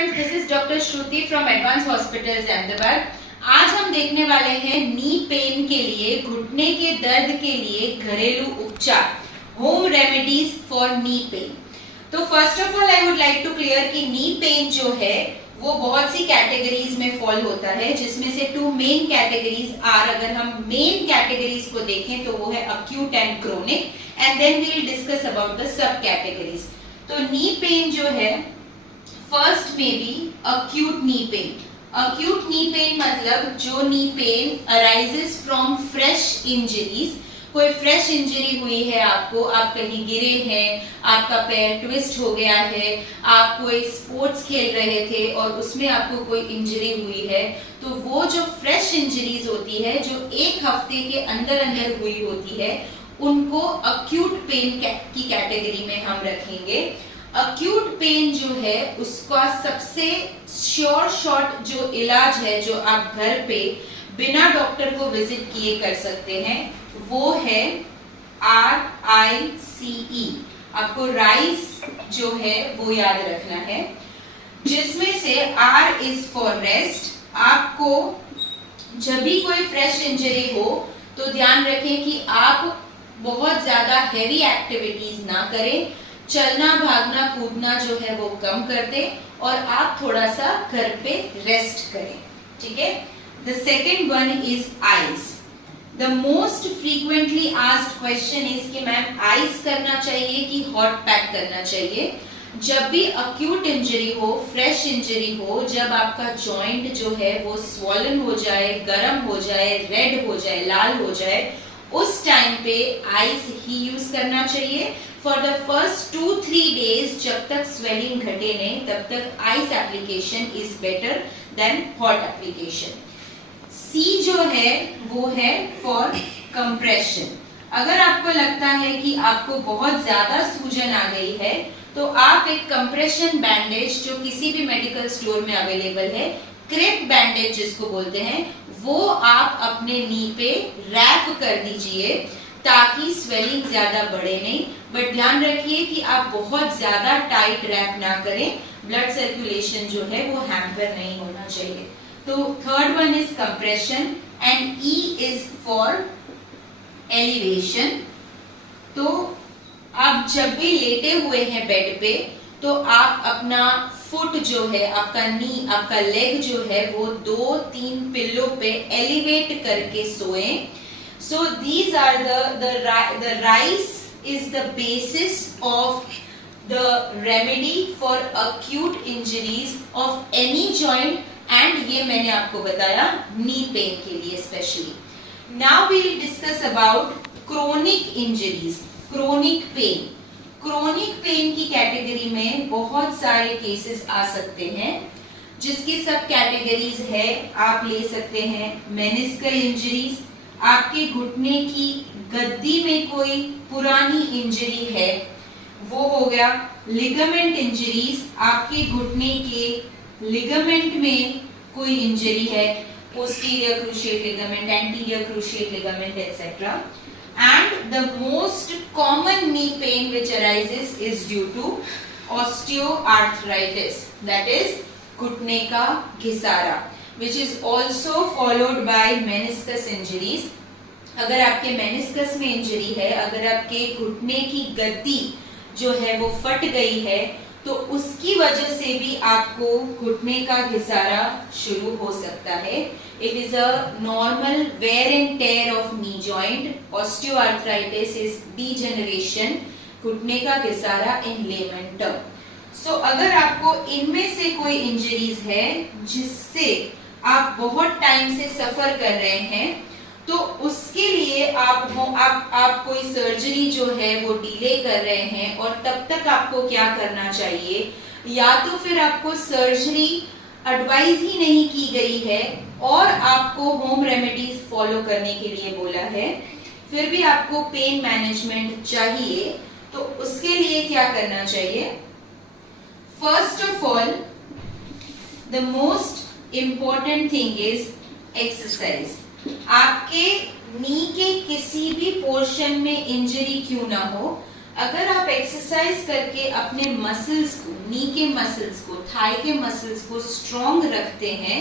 Friends, this is doctor Shruti from advance hospitals Ahmedabad. आज हम देखने वाले हैं नी पेन के लिए, घुटने के दर्द के लिए घरेलू उपचार, home remedies for knee pain. तो first of all I would like to clear कि नी पेन जो है वो बहुत सी कैटेगरीज में फॉल होता है, जिसमें से टू मेन कैटेगरीज आर, अगर हम मेन कैटेगरीज को देखें तो वो है acute and chronic, and then we will discuss about the sub categories. तो नी पेन जो है, फर्स्ट में be acute knee pain. Acute knee pain मतलब जो knee pain arises from fresh injuries. कोई फ्रेश इंजरी हुई है आपको, आप कहीं गिरे हैं, आपका पैर ट्विस्ट हो गया है, आप कोई स्पोर्ट्स खेल रहे थे और उसमें आपको कोई इंजरी हुई है, तो वो जो फ्रेश इंजरीज होती है जो एक हफ्ते के अंदर अंदर हुई होती है, उनको अक्यूट पेन की कैटेगरी में हम रखेंगे। अक्यूट पेन जो है उसका सबसे श्योर शॉट जो इलाज है, जो आप घर पे बिना डॉक्टर को विजिट किए कर सकते हैं, वो है RICE। आपको राइस जो है वो याद रखना है, जिसमें से R इज फॉर रेस्ट। आपको जब भी कोई फ्रेश इंजरी हो तो ध्यान रखें कि आप बहुत ज्यादा हैवी एक्टिविटीज ना करें, चलना भागना कूदना जो है वो कम कर दें और आप थोड़ा सा घर पे रेस्ट करें, ठीक है। The second one is eyes. The most frequently asked question is कि मैम आइस करना चाहिए कि हॉट पैक करना चाहिए। जब भी अक्यूट इंजरी हो, फ्रेश इंजरी हो, जब आपका जॉइंट जो है वो स्वॉलन हो जाए, गर्म हो जाए, रेड हो जाए, लाल हो जाए, उस टाइम पे आइस ही यूज करना चाहिए। फॉर द फर्स्ट 2-3 डेज, जब तक स्वेलिंग घटे नहीं, तब तक ice application is better than hot application. C जो है वो है फॉर कंप्रेशन। अगर आपको लगता है कि आपको बहुत ज्यादा सूजन आ गई है, तो आप एक कंप्रेशन बैंडेज जो किसी भी मेडिकल स्टोर में अवेलेबल है, क्रेप बैंडेज जिसको बोलते हैं, वो आप अपने नी पे रैप कर दीजिए ताकि स्वेलिंग ज्यादा बढ़े नहीं। बट ध्यान रखिए कि आप बहुत ज्यादा टाइट रैप ना करें, ब्लड सर्कुलेशन जो है वो हैम्पर नहीं होना चाहिए। तो third one is compression and E is for elevation. तो आप जब भी लेटे हुए हैं बेड पे, तो आप अपना फुट जो है, आपका नी, आपका लेग जो है वो 2-3 पिल्लो पे एलिवेट करके सोएं। So these are the rice is the basis of the remedy for acute injuries of any joint, and ये मैंने आपको बताया knee pain के लिए specially. Now we will discuss about chronic injuries, chronic pain। Chronic pain की category में बहुत सारे केसेस आ सकते हैं, जिसकी सब कैटेगरीज है। आप ले सकते हैं मेनिस्कल इंजरीज, आपके घुटने की गद्दी में कोई पुरानी इंजरी है वो हो गया। लिगामेंट इंजरीज, आपके घुटने के लिगामेंट में कोई इंजरी है, posterior cruciate ligament, anterior cruciate ligament etcetera. And the most common knee pain which arises is due to osteoarthritis, that is घुटने का घिसारा, which is also followed by meniscus injuries। अगर आपके मेनिस्कस में injury है, अगर आपके घुटने की गद्दी जो है वो फट गई है, तो उसकी वजह से भी आपको घुटने का घिसारा शुरू हो सकता है। It is a normal wear and tear of knee joint. Osteoarthritis is degeneration, घुटने का घिसारा in layman term। So अगर आपको इनमें से कोई इंजरीज है जिससे आप बहुत टाइम से सफर कर रहे हैं, तो उसके लिए आप कोई सर्जरी जो है वो डिले कर रहे हैं, और तब तक आपको क्या करना चाहिए, या तो फिर आपको सर्जरी एडवाइज ही नहीं की गई है और आपको होम रेमेडीज फॉलो करने के लिए बोला है, फिर भी आपको पेन मैनेजमेंट चाहिए, तो उसके लिए क्या करना चाहिए। First of all, the most important thing is exercise. आपके नी के किसी भी पोर्शन में इंजरी क्यों ना हो, अगर आप एक्सरसाइज करके अपने मसल्स को, नी के मसल्स को, थाई के मसल्स को स्ट्रॉन्ग रखते हैं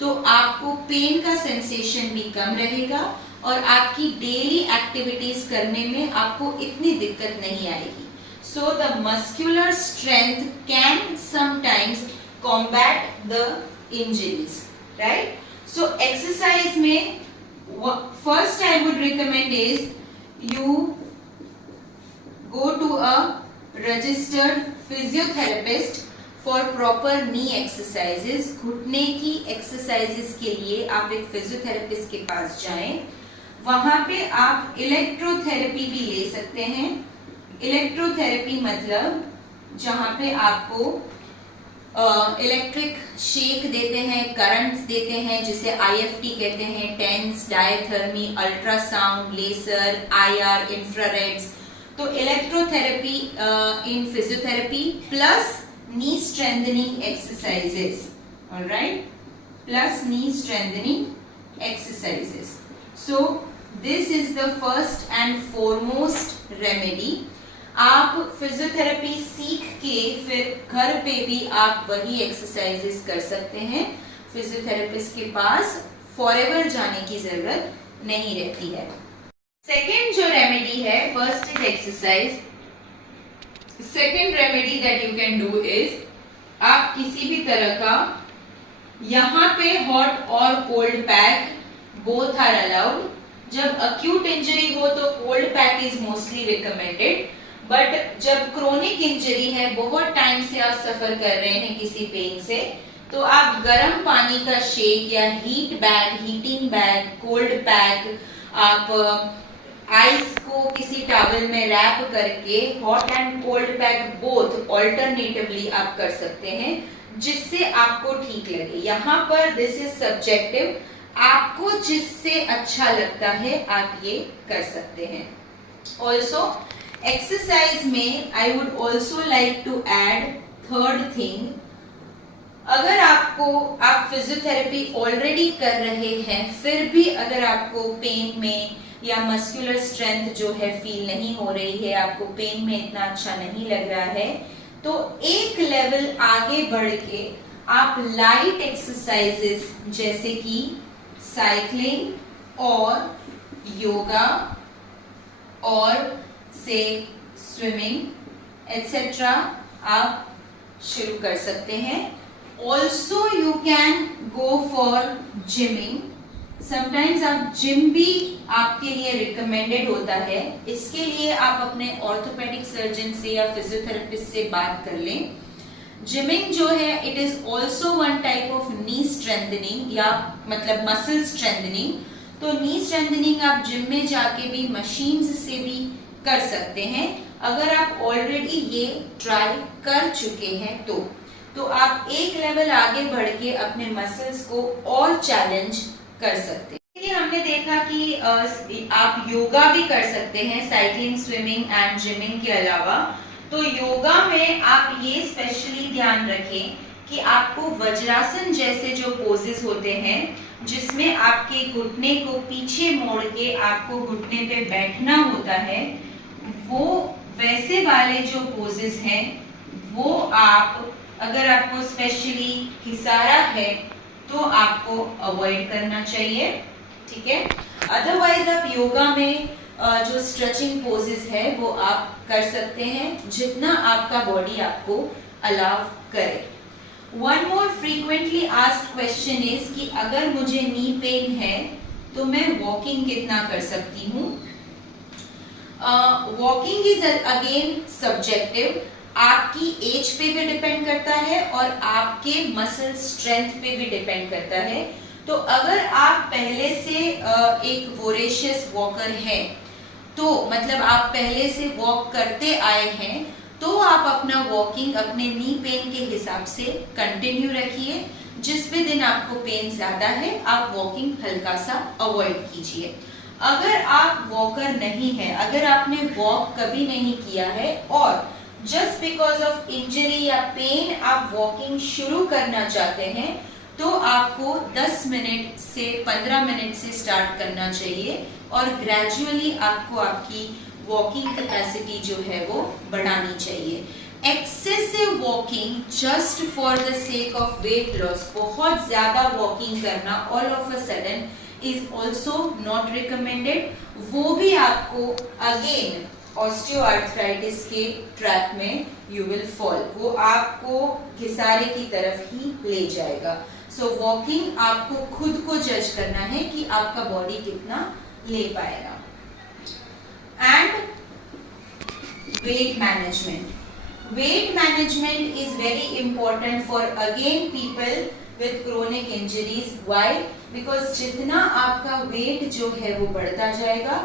तो आपको पेन का सेंसेशन भी कम रहेगा और आपकी डेली एक्टिविटीज करने में आपको इतनी दिक्कत नहीं आएगी. So the muscular strength can sometimes combat the injuries, right? So exercise में first I would recommend is you go to a registered physiotherapist for proper knee exercises. घुटने की एक्सरसाइजेस के लिए आप एक फिजियोथेरेपिस्ट के पास जाएं. वहां पे आप इलेक्ट्रोथेरेपी भी ले सकते हैं. इलेक्ट्रोथेरेपी मतलब जहां पे आपको इलेक्ट्रिक शेक देते हैं, करंट्स देते हैं, जिसे IFT कहते हैं, TENS, diathermy, ultrasound, laser, IR, infrareds. तो electrotherapy in physiotherapy plus knee strengthening exercises, alright, plus knee strengthening exercises. So this is the first and foremost remedy. आप फिजियोथेरेपी सीख के फिर घर पे भी आप वही एक्सरसाइजेस कर सकते हैं. फिजियोथेरेपिस्ट के पास फॉरएवर जाने की जरूरत नहीं रहती है. सेकेंड जो रेमेडी है, first is exercise. Second remedy that you can do is, आप किसी भी तरह का, यहाँ पे हॉट और cold pack both are allowed. जब अक्यूट इंजरी हो तो cold pack is mostly recommended, but जब क्रोनिक इंजरी है, बहुत टाइम से आप सफर कर रहे हैं किसी पेन से, तो आप गर्म पानी का शेक या heat bag, heating bag, cold pack, आप आइस को किसी टॉवल में रैप करके hot and cold pack both alternatively आप कर सकते हैं, जिससे आपको ठीक लगे. यहाँ पर दिस इज सब्जेक्टिव, आपको जिससे अच्छा लगता है आप ये कर सकते हैं. ऑल्सो एक्सरसाइज में I would also like to add third thing. अगर आप फिजियोथेरेपी ऑलरेडी कर रहे हैं, फिर भी अगर आपको पेन में या मस्कुलर स्ट्रेंथ जो है फील नहीं हो रही है, आपको पेन में इतना अच्छा नहीं लग रहा है, तो एक लेवल आगे बढ़ के आप लाइट एक्सरसाइजेस जैसे कि साइकिलिंग और योगा और से स्विमिंग एटसेट्रा आप शुरू कर सकते हैं. Also you can go for gymming. Sometimes आप जिम भी आपके लिए रिकमेंडेड होता है. इसके लिए आप अपने ऑर्थोपेडिक सर्जन से या फिजियोथेरेपिस्ट से बात कर लें. जिमिंग जो है it is also one type of knee strengthening, या मतलब मसल स्ट्रेंथनिंग. तो नी स्ट्रेंथनिंग आप जिम में जाके भी मशीन्स से भी कर सकते हैं. अगर आप ऑलरेडी ये ट्राई कर चुके हैं तो आप एक लेवल आगे बढ़ के अपने मसल्स को और चैलेंज कर सकते हैं. हमने देखा कि आप योगा भी कर सकते हैं साइकिलिंग, स्विमिंग एंड जिमिंग के अलावा. तो योगा में आप ये स्पेशली ध्यान रखें कि आपको वज्रासन जैसे जो पोजेस होते हैं, जिसमें आपके घुटने को पीछे मोड़ के आपको घुटने पे बैठना होता है, वो वैसे वाले जो पोजेस हैं वो आप, अगर आपको स्पेशली खिसारा है तो आपको अवॉइड करना चाहिए. ठीक है. अदरवाइज आप योगा में जो स्ट्रेचिंग पोजेस है वो आप कर सकते हैं, जितना आपका बॉडी आपको अलाउ करे. One more frequently asked question is कि अगर मुझे नी पेन है तो मैं वॉकिंग कितना कर सकती हूँ. Walking is again subjective. आपकी एज पे भी डिपेंड करता है और आपके मसल स्ट्रेंथ पे भी डिपेंड करता है. तो अगर आप पहले से एक वोरेशियस वॉकर हैं, तो मतलब आप पहले से वॉक करते आए हैं, तो आप अपना वॉकिंग अपने नी पेन के हिसाब से कंटिन्यू रखिए. जिस भी दिन आपको पेन ज्यादा है आप वॉकिंग हल्का सा अवॉइड कीजिए. अगर आप वॉकर नहीं है, अगर आपने वॉक कभी नहीं किया है और जस्ट बिकॉज ऑफ इंजरी या पेन आप वॉकिंग शुरू करना चाहते हैं, तो आपको 10 मिनट से 15 मिनट से स्टार्ट करना चाहिए और ग्रेजुअली आपको आपकी वॉकिंग कैपेसिटी जो है वो बढ़ानी चाहिए। Excessive walking just for the sake of weight loss, बहुत ज्यादा वॉकिंग करना all of a sudden is also not recommended. वो भी आपको अगेन ऑस्टियोआर्थराइटिस के ट्रैप में यू विल फॉल, वो आपको घिसारे की तरफ ही ले जाएगा। सो वॉकिंग आपको खुद को जज करना है कि आपका बॉडी कितना ले पाएगा। And weight management, weight management is very important for again people with chronic injuries. Why? Because जितना आपका weight जो है वो बढ़ता जाएगा,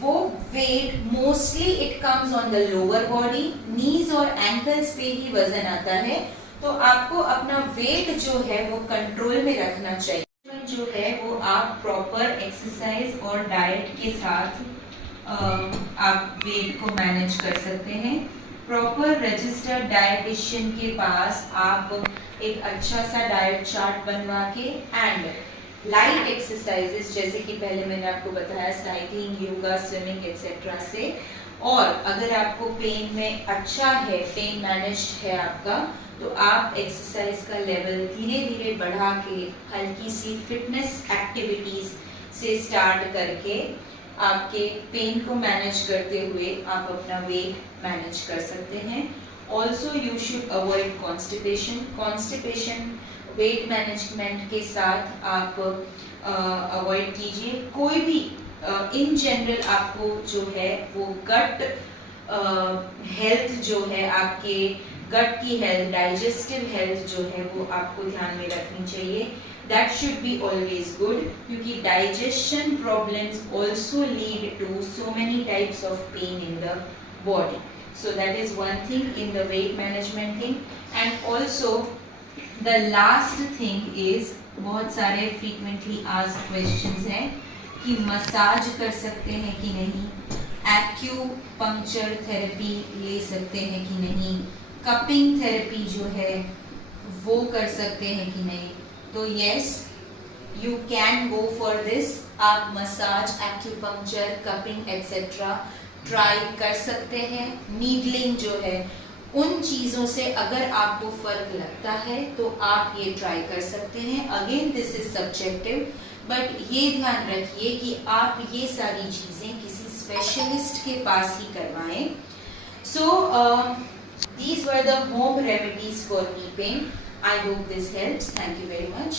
वो weight mostly it comes on the lower body, knees और ankles पे ही वजन आता है, तो आपको अपना weight जो है वो कंट्रोल में रखना चाहिए। जो है वो आप प्रॉपर एक्सरसाइज और डाइट के साथ आप वेट को मैनेज कर सकते हैं। प्रॉपर रजिस्टर्ड डाइटिशियन के पास आप एक अच्छा सा डाइट चार्ट बनवा के एंड लाइट एक्सरसाइजेस जैसे कि पहले मैंने आपको बताया साइकिलिंग, योगा, स्विमिंग एक्सेट्रा से, और अगर आपको पेन में अच्छा है, पेन मैनेज्ड है आपका, तो आप एक्सरसाइज का लेवल धीरे धीरे बढ़ा के हल्की सी फिटनेस एक्टिविटीज से स्टार्ट करके आपके पेन को मैनेज करते हुए आप अपना वेट मैनेज कर सकते हैं। Also you should avoid constipation. Constipation weight management के साथ आप अवॉइड कीजिए। कोई भी इन जनरल आपको जो है वो गट हेल्थ जो है, आपके गट की हेल्थ, डाइजेस्टिव हेल्थ जो है वो आपको ध्यान में रखनी चाहिए। That should be always good, क्योंकि digestion problems also lead to so many types of pain in the body. So that is one thing in the weight management thing. And also the last thing is, बहुत सारे frequently asked questions हैं कि massage कर सकते हैं कि नहीं, acupuncture therapy ले सकते हैं कि नहीं, कपिंग थेरेपी जो है वो कर सकते हैं कि नहीं। तो yes, you can go for this. आप massage, acupuncture, cupping etcetera try कर सकते हैं। नीडलिंग जो है, उन चीज़ों से अगर आपको फर्क लगता है तो आप ये ट्राई कर सकते हैं। Again this is subjective, but ये ध्यान रखिए कि आप ये सारी चीज़ें किसी स्पेशलिस्ट के पास ही करवाएं। सो these were the home remedies for knee pain. I hope this helps. Thank you very much.